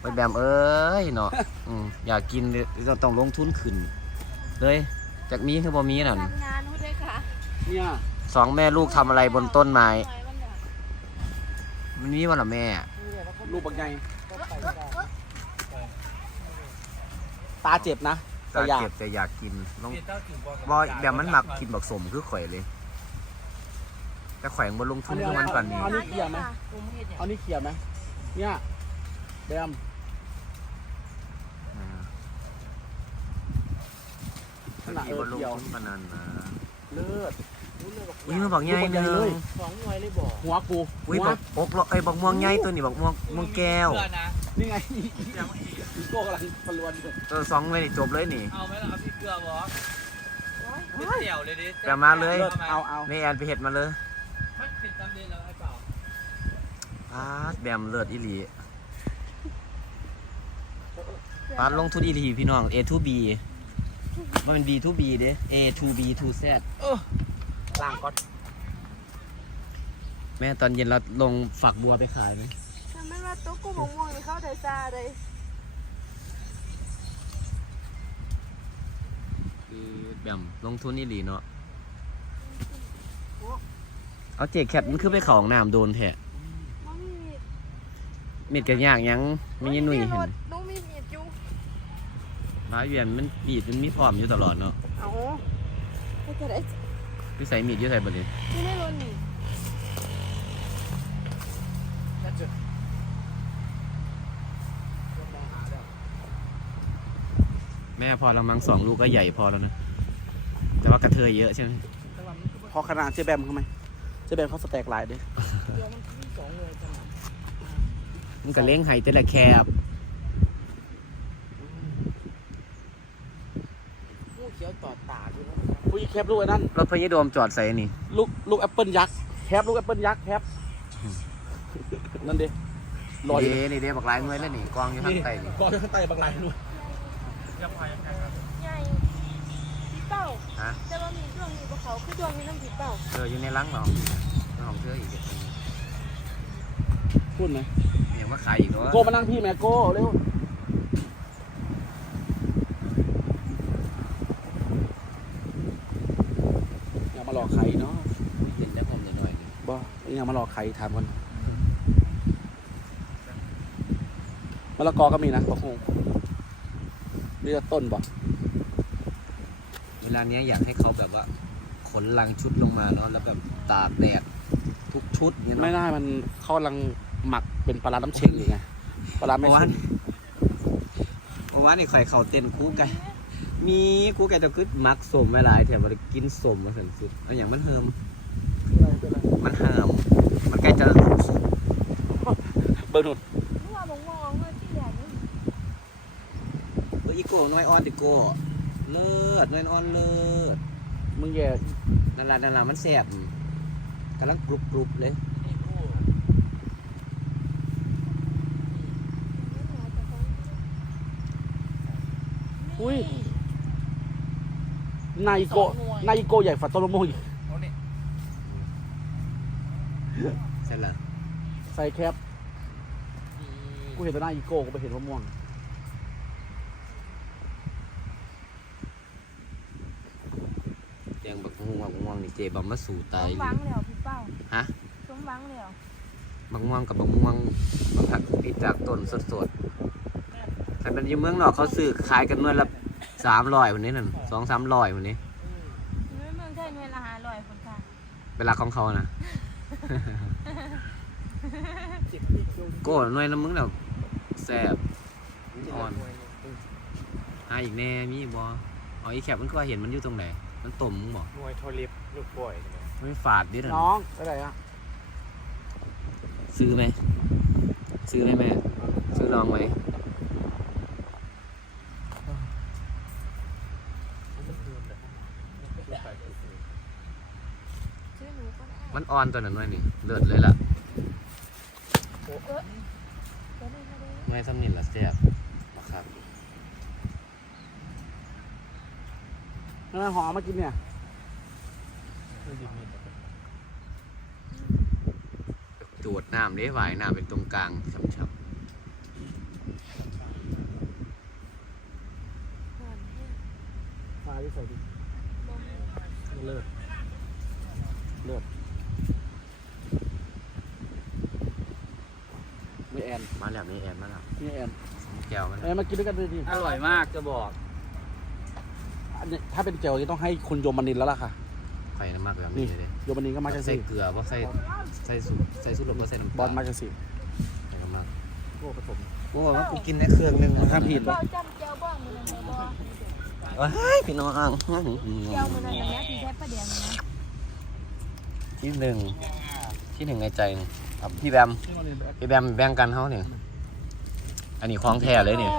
ไปแบมเอ้ยเนาะอืมอยากกินเราต้องลงทุนขึ้น เลยจากมีคือบ่มีนั่นทำงานพูดเลยค่ะเนี่ยสองแม่ลูกทำอะไรบนต้นไม้หน่อยมันเนี่ยมันมีวันละแม่ ลูกบักไงตาเจ็บนะแต่ตาอยากเก็บแต่อยากกินลองบ่แบบมันหมักกินบักสมคือข่อยเลยแต่ข่อยบ่ลงทุนคือมันก่อนนี้เอานี่เขี่ยไหมผมเห็นเนี่ยเอานี่เขี่ยไหมเนี่ยแบม อ่า ขนาดที่เออบ่ลงเกี่ยวทุนปานนั้นนะเลือดอุ้ยมันบอกใหญ่ลูกบักใหญ่เนึเลยงสองหน่วยเลยบอกหัวกูอุ้ยหัวบักอกเอ้ยบักม่วงใหญ่ตัวนี้บักม่วงม่วงแก้วเพื่อนะนี่ไงอีโก้กำลังปลวนอยู่เออสองเว้ยนี่จบเลยนี่เอาไหมล่ะเอาพี่เกลือบอกไม่เสี่ยวเลยดิแต่มาเลยเลิศเอาเอาแม่แอนไปเห็ดมาเลยมันผิดตามเดนแล้วไอ้เปล่าปาดแบมเลิศอีหลีปาดลงทุนอีหลีพี่น้อง A to B มันเป็น B to B เด้ A to B to Z ล่างก่อนแม่ตอนเย็นเราลงฝักบัวไปขายไหมทำไมว่าตุ๊กกูมองมองเข้าใจซาเลยคือแบมลงทุนอีหลีเนาะเอาเจแคทมันคือไปเขาห้องน้ำโดนแท้มันมีมีดมีดกันยากยังไม่ยันหนุ่ยเห็นน้องมีมีดอยู่ ร้ายเวียนมันมีดมันมีพร้อมอยู่ตลอดเนาะเอาไปจะได้พี่ใส่มีดอยู่ใส่บ่เลยที่ได้รนนี่แม่พอเรามั้งสองลูกก็ใหญ่พอแล้วนะ แต่ว่ากระเทยเยอะใช่ไหมพอขนาดเจ๊แบมเขาไหมเจ๊แบมเขาสแต็กหลายเด้เกลือมันมีสองหน่วยขนาดมันก็เล้งไห้แต่ละแคบ ผู้เขียวต่อตาด้วยนะ อุ้ย แคปลูกไอ้นั่นรถพยาโดมจอดใส่นี่ ลูกลูกแอปเปิลยักษ์แคปลูกแอปเปิลยักษ์แคปนั่นดิลอยอยู่เด้นี่เด้บักหลายหน่วยแล้วนี่กองอยู่ข้างใต้นี่ลอยอยู่ข้างใต้บางไรนู่นยังไงยังไงครับใหญ่พี่เป้าฮะแต่ว่ามีดวงมีกว่าเขาคือดวงมีน้ำพี่เป้าเอออยู่ในรังเหรอของเธออีกเด็กพูดไหมอย่างว่าขายอีกเนาะโก้มานั่งพี่แม่โก้เร็วอย่ามาหลอกใครเนาะ เห็นได้ผมหน่อย บ่อ ย่ามาหลอกใครถามคนมะละกอก็มีนะบอกคงนี่จะต้นบ่เวลาเนี้ยอยากให้เขาแบบว่า ขนลังชุดลงมาเนาะแล้วแบบตากแดดทุกชุดเงี้ยไม่เนาะได้มันเขากำลังหมักเป็นปลาร้าน้ำเช็งอยู่ไงปลาร้าเมื่ไม่อวาเช็นงเมื่อวานนี่ข่อยเขาเต้นคู่ไก่มีคู่ไก่จะคือมักสมไม่หลายแถมว่ากินสมมาสันสุดเอาอย่างมันเฮิม มันเฮิมมันใกล้จะเบอร์นุ่นเพราะว่าบางมองว่าที่แหลมนี่เอออีโก้น้อยอ่อนติโก้เลิศน้อยอ่อนเลิศมึงแย่นั่นละนั่นละมันแสบกำลังกรุบกรุบเลยนี่ผู้อุ้ยนายโกนายโกใหญ่ฝัดต้นมะม่วงอีก เอาเนี่ยใช่ละใส่แคปกูเห็นแต่หน้าอีโก้กูไปเห็นมะม่วงแดงบักม่วงบักม่วงนี่เจบอมมาสู่สตายมหวังแล้วพี่เป้าฮะสมหวังแล้วบักม่วงกับบักม่วงบักผักติดจากต้นสดๆแต่เป็นอยูเมืองนอกเขาซื้อขายกันหน่วยละสามร้อยวันนี้นั่นสองสามร้อยวันนี้เมืองไทยเงินละห้าร้อยคนค่ะเวลาของเขานะ โก้หน่วยน้ำมึงเดี๋ยวแสบอ่อนหาอีกแน่มีอีกบ่อ๋ออีแคปมันก็ว่าเห็นมันอยู่ตรงไหน มันต่มมึงบอกหน่วยโทรลิฟลูกป่วยไม่ฝาดดิเถอะน้องไปไหนอะซื้อไหมซื้อไหมแม่ซื้อลองไหม อ่อนตัวนั้นหน่อยนี่เลิศเลยล่ะไม่สำนินละเสียบนะครับแล้วหอมมากินเนี่ยตรวจน้ำเลี้ยไหวน้ำเป็นตรงกลางช้ำๆมาที่ใส่ดิเลิก แอนมาแล้วนี่แอนมาแล้วนี่แอนแก้วมันแอนมากินด้วยกันเลยดิอร่อยมากจะบอกอันนี้ถ้าเป็นเจลนี่ต้องให้คุณโยมนินทร์แล้วล่ะค่ะไข่น้ำมากแบบนี้เลยโยมนินทร์ก็มาจังใส่สิเกลือว่าใส่ใส่สูตรใส่สูตรหรือว่าใส่น้ำบอลมาจังสิใส่น้ำมากโอ้ผสมโอ้ว่ากูกินได้เครื่องนึงห้ามผิดเจ้าจำเจ้าบ้องมือนั่นเลยบ่ว้ายพี่น้องเจ้ามือนั่นนะที่ใช้ประเดี๋ยวนะที่หนึ่งที่หนึ่งในใจนี่ ครับพี่แบมพี่แบมแบ่งกันเขาเนี่ยอันนี้ของแท้เลยนี่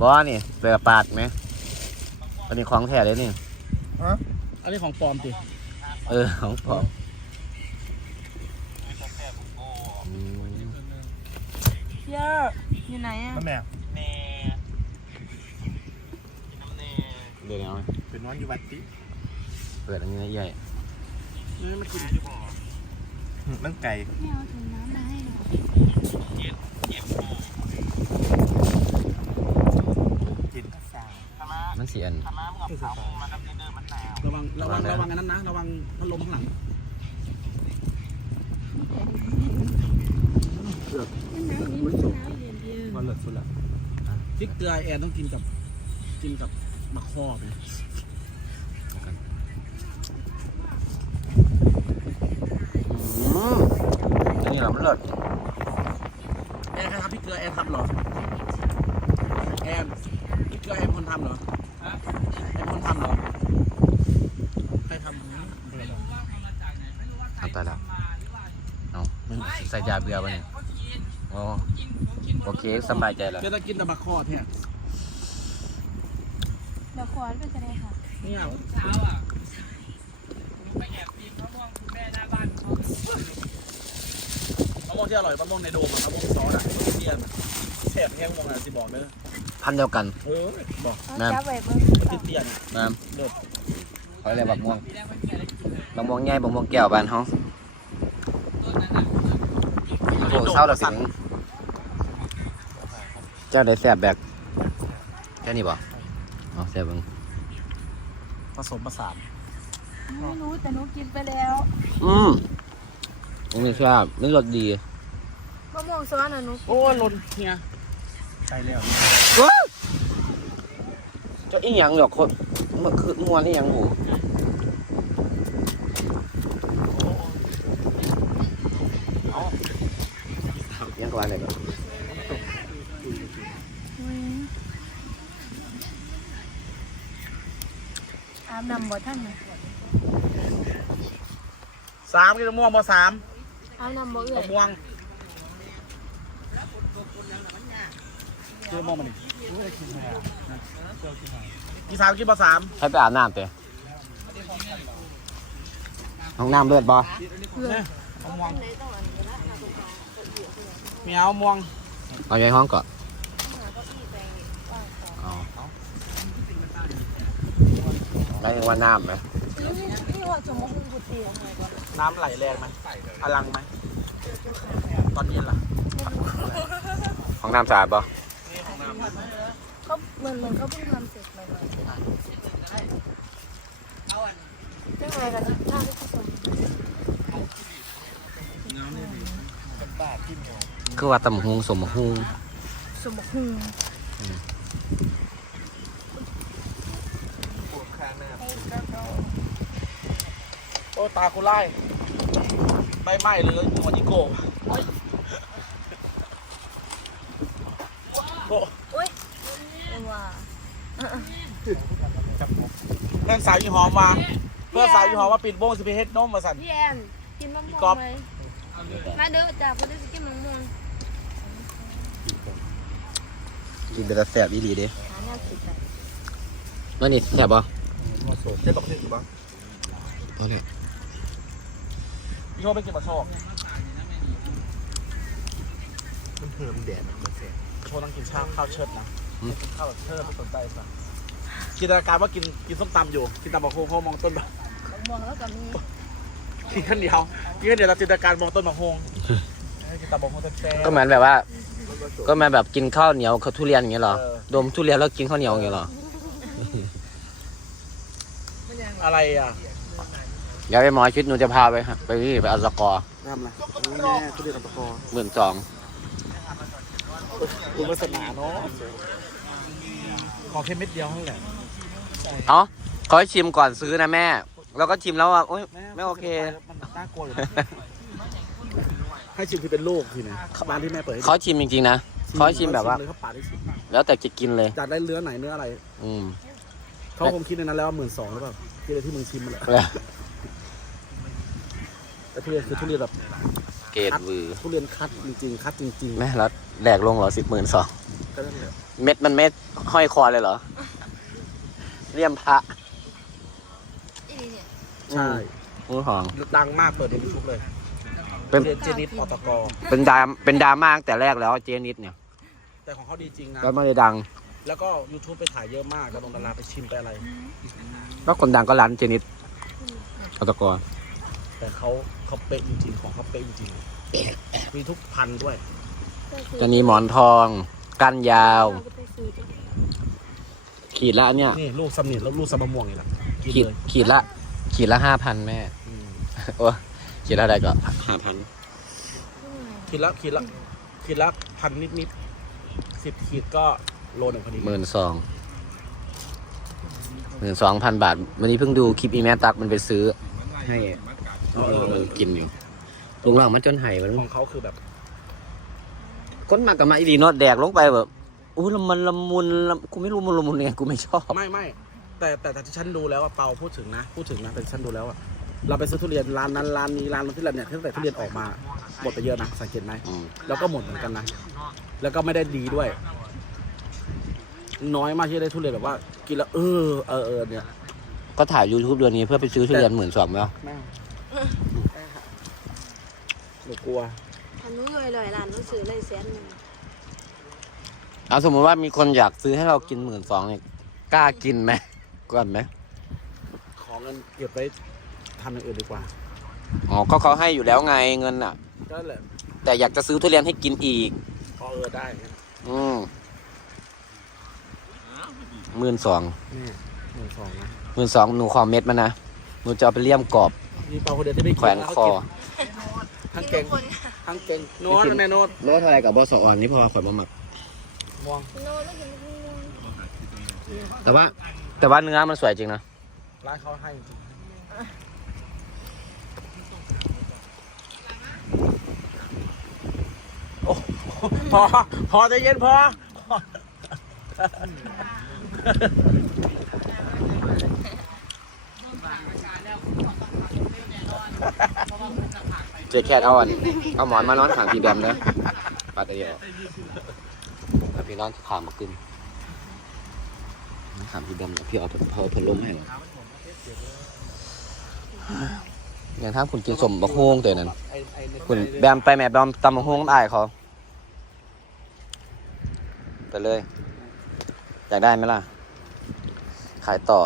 บอนี่เปลือกปาดไหมอันนี้ของแท้เลยนี่อันนี้ของปลอมจิเออของปลอมอืมเยอะอยู่ไหนอะแม่เดี๋ยวเอาไหมเป็นน้องอยู่วัดติเปิดอันนี้ใหญ่นี่มันกินมันไก่ไมันเสียนระวังระวังระวังอันนั้นนะระวังพัดลมข้างหลังน้ำนี้น้ำเย็นเย็นมันเลิศสุดละพริกเกลือแอนต้องกินกับกินกับบักคอบเลยอืมอันนี้เรามันเลิศ แอนใครทำพริกเก ลือแอนทำเหรอแอนพริกเกลือแอนคนทำเหรอแอนคนทำเหรอใครทำเอาตายแล้วเอาใส่ยาเบื่อปะเนี่ยโอ้โอเคสบายใจแล้วจะได้กินแต่บักคอแท้เดี๋ยวขอเป็นจะได้ค่ะเนี่ยเช้าอะผมไปแอบปีนมะม่วงคุณแม่หน้าบ้านเขา มะม่วงที่อร่อยมะม่วงในโดมอะมะม่วงซอสอะเทียนแสบแห้งมะม่วงอะไรสิบอกเด้อพันเดียวกัน เออบอกเอาจับไว้เบิ่งมันติดเตียนน้เลิศำเขาเรียกบักม่วงบักม่วงใหญ่บักม่วงแก้วบ้านเขาโอ้เศร้าแล้วสิเจ้าได้แสบแบบแค่นี้บ่เอาแสบเบ้างผสมผสานไม่รู้แต่หนูกินไปแล้วอืมมันไม่แสบไม่รสดี ม่วงซ้อนอะหนูโอ้หล่นเนี่ยใช่แล้วเจ้าอีหยังหรอกคนเมันคือมวนอีหยังหมูยังกว่าอะไรแบบอุ๊ยอาบน้ำบ่ท่านสามกินมะม่วงบ่สามอาบน้ำบ่เอื่อมะยม่วง กี่สามกินบ่สามให้ไปอาบน้ำเตะห้องน้ำเลือดบ่เนี่ยมะม่วงเมียวม่วงเอาอยู่ในห้องก่อนได้ถึงว่าน้ำไหมน้ำไหลแรงไหมอลังไหมตอนเย็นล่ะ ห้องน้ำสะอาดบ่ เขาเหมือนเหมือนเขาเพิ่งทำเสร็จใหม่ๆจังไรกันท่าที่ผสมคือว่าตำบักหุงสมบักหุงสมบูรณ์โอ้ตาคุณไล่ใบไม้เลยหัวจิโก้โอ้ โอ้ยว่า เพื่อนสาวยี่หอมมาเพื่อนสาวยี่หอมมาปิดโบ้งสิไปเฮ็ดนมมาสั่น พี่แอนกินมะม่ก๊วองฟไหมมาเด้อจ้าคนที่กินมะม่วงกินเป็นตาแสบอีหลีเด้หาแนวคิดไปมันนี่แสบบ่เจ๊ตกเส้นถูกปะตัวนี้พี่โชคไปกินปลาโชคมันเพิ่มแดดมันแสบโชคต้องกินข้าวข้าวเชิดนะกินข้าวแบบเชิดไม่สนใจซะ จินตนาการว่ากินกินส้มตำอยู่ กินตำบักโคงเขามองต้นแบบมะม่วงแล้วก็มีกินข้าวเหนียวกินข้าวเหนียวเราจินตนาการมองต้นบักโคงกินตำบักโคงแซ่บก็เหมือนแบบว่า ก็เหมือนแบบกินข้าวเหนียวกับทุเรียนอย่างเงี้ยเหรอเออ ดมทุเรียนแล้วกินข้าวเหนียวอย่างเงี้ยเหรออะไรอะเดี๋ยวไปหมอชิดหนูจะพาไปฮะไปที่ไปเอาสกอร์ทำอะไรแม่ทุเรียนกับตะกอหมื่นสองคุณวาสนาเนาะขอแค่เม็ดเดียวเท่านั้นแหละ เอ๋อขอให้ชิมก่อนซื้อนะแม่ แล้วก็ชิมแล้วว่าโอ๊ยไม่โอเค มันน่ากลัวอยู่ให้ชิมคือเป็นโรคทีนะร้านที่แม่เปิดให้เขาชิมจริงๆนะเขาให้ชิมแบบว่า เลยเขาปาดให้ชิมแล้วแต่จะกินเลย จากได้เนื้อไหนเนื้ออะไร อืม เขาคงคิดในนั้นแล้วว่าหมื่นสองหรือเปล่าที่เลยที่มึงชิมมาแหละแต่ทุเรียนคือทุเรียนแบบเกรดวือทุเรียนคัดจริงๆคัดจริงแม่แล้วแดกลงเหรอสิบหมื่นสองๆก็นั่นแหละ เม็ดมันเม็ดห้อยคอเลยเหรอ เลี่ยมพระอีนี่เนี่ยใช่มือหองดังมากเปิดในยูทูบเลยเป็นเรียนเจนิสปตกเป็นดราเป็นดราม่าตั้งแต่แรกแล้วเจนิดเนี่ย แต่ของเขาดีจริงนะแล้วไม่ได้ดัง แล้วก็ YouTube ไปถ่ายเยอะมากดารงดาราไปชิมไปอะไรแล้วคนดังก็ร้านเจนิดอตกรแต่เขาเขาเป๊ะจริงๆของเขาเป๊ะจริงๆมีทุกพันธุ์ด้วยจะมีหมอนทองก้านยาว ขีดละอันเนี่ยนี่ลูกสำเนียงแล้วลูกสมะม่วงนี่แหละกินขีดเลยขีดละ ขีดละห้าพันแม่อืมโอ้ขีดละได้ก็ห้าพันขีดละขีดละขีดละพันนิดนิดๆสิบขีดก็โลหนึ่งพอดีหมื่นสองหมื่นสองพันบาท วันนี้เพิ่งดูคลิปอีแม่ตักมันไปซื้อ ให้เออเออเออกินอยู่ลุงเรามันจนไห้มันของเขาคือแบบ ก้นมากกับมาอีดีเนาะแดกลงไปแบบ อู้ละมันละมุนละกูไม่รู้มันละมุนยังไงกูไม่ชอบ ไม่ไม่แต่แต่แต่ที่ฉันดูแล้วอะเปาพูดถึงนะ พูดถึงนะแต่ฉันดูแล้วอะเราไปซื้อทุเรียนร้านนั้นร้านนี้ร้านนั้นที่เราเนี่ยตั้งแต่ทุเรียนออกมาหมดไปเยอะนะสังเกตไหมอืม แล้วก็หมดเหมือนกันนะแล้วก็ไม่ได้ดีด้วย น้อยมากที่ได้ทุเรียนแบบว่า กินแล้วเออเออเออเนี่ยก็ถ่าย YouTube เดือนนี้เพื่อไปซื้อทุเรียนหมื่นสองแล้ว แม่หนูกลัวอันนู้นเลยเลยร้านหนู้นซื้อเลยแสนหนึ่ง เอาสมมติว่ามีคนอยากซื้อให้เรากินหมื่นสองเนี่ยกล้ากินไหมก่อนไหมขอเงินเก็บไว้ทำอย่างอื่นดีกว่า อ๋อก็เขาให้อยู่แล้วไงเงินอะ ก็แหละแต่อยากจะซื้อทุเรียนให้กินอีก พอเออได้นะอืมหมื่นสองนี่หนึ่งสองนะหมื่นสองหนูขอเม็ดมานะหนูจะเอาไปเลี่ยมกรอบ มีเปาคนเดียวที่ไม่กิแขวนคอ ทั้งเก่งทั้งเก่งโน้ตแม่โน้ตโลเท่าไรกับบอสอ่อนนี่พอข่อยมาหมัก มองโน่แล้วกินม่วงแต่ว่าแต่ว่าเนื้อมันสวยจริงนะร้านเขาให้จริงโอ้พอ พอใจเย็นพอ เจ๊แคทเอาอันเอาหมอนมานอนข้างพี่แบมเด้อปาตะเดียวแล้ว พี่นอนขามมาขึ้นขามพี่แบมเดี๋ยวพี่เอาผลเอาผลลมให้เหรออย่างถ้าคุณกินสมบะฮวงตัวนั้นไอ้ไอ้ในคุณแบมไปแม่แบมตำบะฮวงได้เขาไปเลย อยากได้ไหมล่ะ ขายต่อ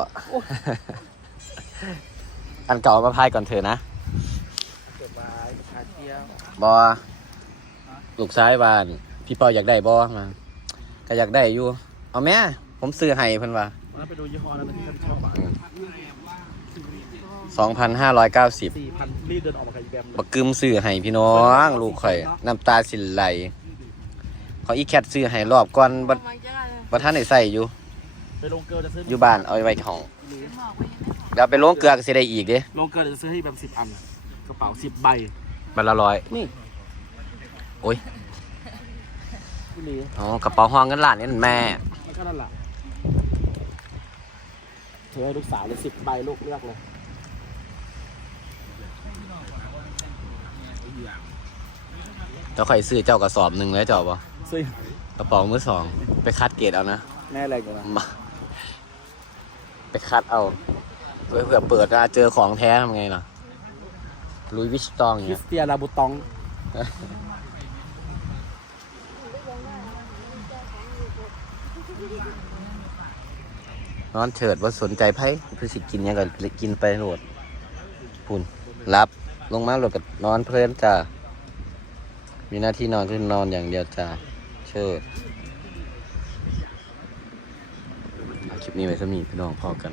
อันเก่าเอามาพายก่อนเถอะนะเก็บไว้ขาเที่ยวบอลูกซ้ายบ้าน พี่เปาอยากได้บอมา ก็อยากได้อยู่ เอาแม่ ผมซื้อให้เพิ่นว่าวันนั้นไปดูยี่ห้อนั้นนะที่ฉันชอบอะสองพันห้าร้อยเก้าสิบสี่พันรีบเดินออกมากับอีแบมเลยบักกึมซื้อให้พี่น้อง ลูกข่อยน้ำตาสิไหลเขาอีแคทซื้อให้รอบก่อนบัดมาจ้าเลยบัดท่านได้ใส่อยู่ ไปลงเกลือจะซื้อออยู่บ้านเอาไว้ห้องเดี๋ยวไปลงเกลือก็สิได้อีกเด้ลงเกลือจะซื้อให้แบบสิบอัน กระเป๋าสิบใบ บัดละร้อยนี่ โอ้ย พี่ลีอ๋อกระเป๋าห้องเงินล้านนี่นั่นแม่ แล้วก็นั่นแหละเธอให้ลูกสาวเลยสิบใบลูกเลือกเลยเจ้าข่อยซื้อเจ้ากระสอบหนึ่งแล้วเจ้าบ่ซื้อกระเป๋ามือสอง ไปคัดเกรดเอานะ แม่อะไรกันนะมา ไปคัดเอาเพื่อเผื่อเปิดมาเจอของแท้ทำไงล่ะลุยวิชตองอย่างคริเงี้สยเตียนลาบูตอง นอนเฉิดว่าสนใจไพ่เพื่อสิกินยังก็กินไปโหลดพุ่นรับลงมาโหลดกับนอนเพลินจ้ามีหน้าที่นอนคือนอนอย่างเดียวจ้าเชิดเอาคลิปนี้ไว้สมีพี่น้องพอกัน